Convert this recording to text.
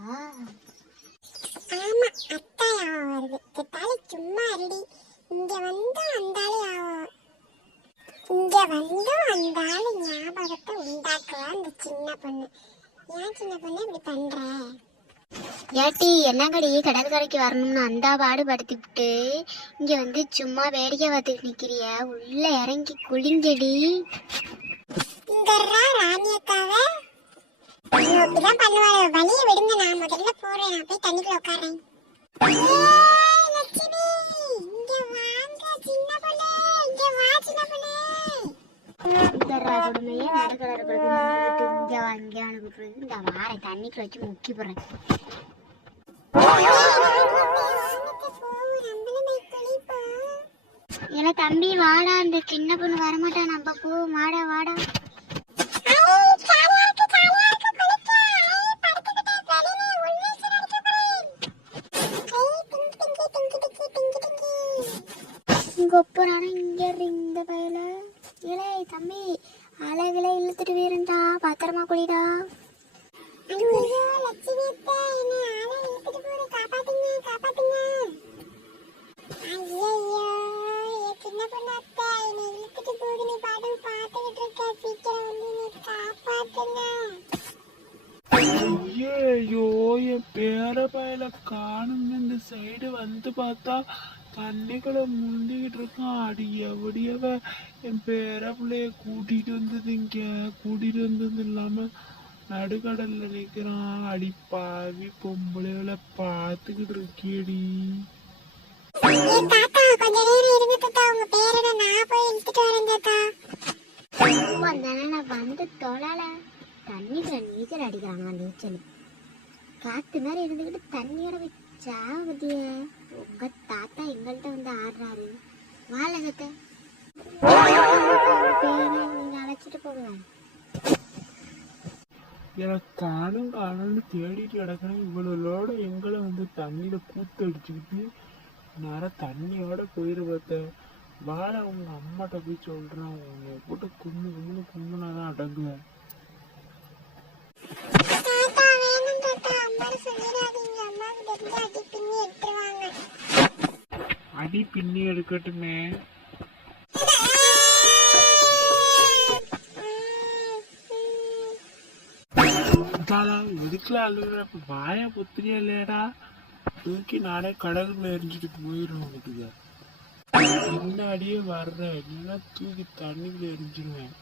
ஆமா, அத்தா ஞாபகம் வருது. தாலி சும்மா இருடி. இங்க வந்து அந்த ஆளு ஞாபகத்தை உண்டாக்குவா அந்த சின்ன பொண்ணு. ஏன் சின்ன பொண்ணு இப்படி பண்ற? ஏட்டி என்னங்கடி கடற்கரைக்கு வரணும்னு அந்த பாடுபடுத்திவிட்டு இங்க வந்து சும்மா வேடிக்கை பார்த்துட்டு நிக்கிறிய? உள்ள இறங்கி குளிங்கடி. இங்க ராணியக்காவ இப்படிதான் பண்ணுவாரு. வழிய விடுங்க, நான் முதல்ல போறேன். நான் போய் தண்ணிக்குள்ள உட்காரேன். லட்சுமி, இங்க வாங்க சின்ன பொண்ணு, இங்க வா சின்ன பொண்ணு. இந்த கொடுமையே நடுக்கடற்கரை இங்க வாங்க அனுப்புறது. இந்த வாரை தண்ணிக்குள்ள வச்சு முக்கி போடுறேன். ஏன்னா தம்பி வாடா, இந்த சின்ன பொண்ணு வரமாட்டா, நம்ம போ. வாடா வாடா. கொப்பரான இங்க இந்த பயல. ஏலே தம்பி, அழகுல இழுத்துட்டு வீரண்டா, பத்திரமா குடிடா. ஐயோ, என் பேர பயல காணும். இந்த சைடு வந்து பார்த்தா தண்ணிக்குள்ள முண்டிக்கிட்டு இருக்கான். அடி எவடியவ என் பேர பிள்ளைய கூட்டிட்டு வந்தது இல்லாம நடுக்கடல்ல நிக்கிறான். அடி பாவி பொம்பளைகளை பார்த்துக்கிட்டு இருக்கியடி. வந்து தொழல தண்ணிக்குள்ள நீச்சல் அடிக்கிறானா? நீச்சல் காத்து மாதிரி இருந்துகிட்டு தண்ணியோட வச்சா பத்திய. உங்க தாத்தா எங்கள்கிட்ட வந்து ஆடுறாரு. வாழகத்தை நீங்க அழைச்சிட்டு போங்க. எனக்கு காணும்னு தேடிட்டு கிடக்கணும். இவ்வளோட எங்களை வந்து தண்ணியில கூத்து அடிச்சுக்கிட்டு நேரம் தண்ணியோட போயிரு பார்த்தேன். வாழை அவங்க அம்மாட்ட போய் சொல்றான். உன்னை போட்டு கும்முனாதான் அடங்குவேன். அடி பின்னி எடுக்கட்டுமே. எதுக்குல அழுகுற? வாய பொத்திரியா இல்லையாடா? தூக்கி நானே கடலுக்குள்ள எரிஞ்சிட்டு போயிடும். உனக்கு பின்னாடியே வர்றேன், இல்லைன்னா தூக்கி தண்ணிக்குள்ள எரிஞ்சிருவேன்.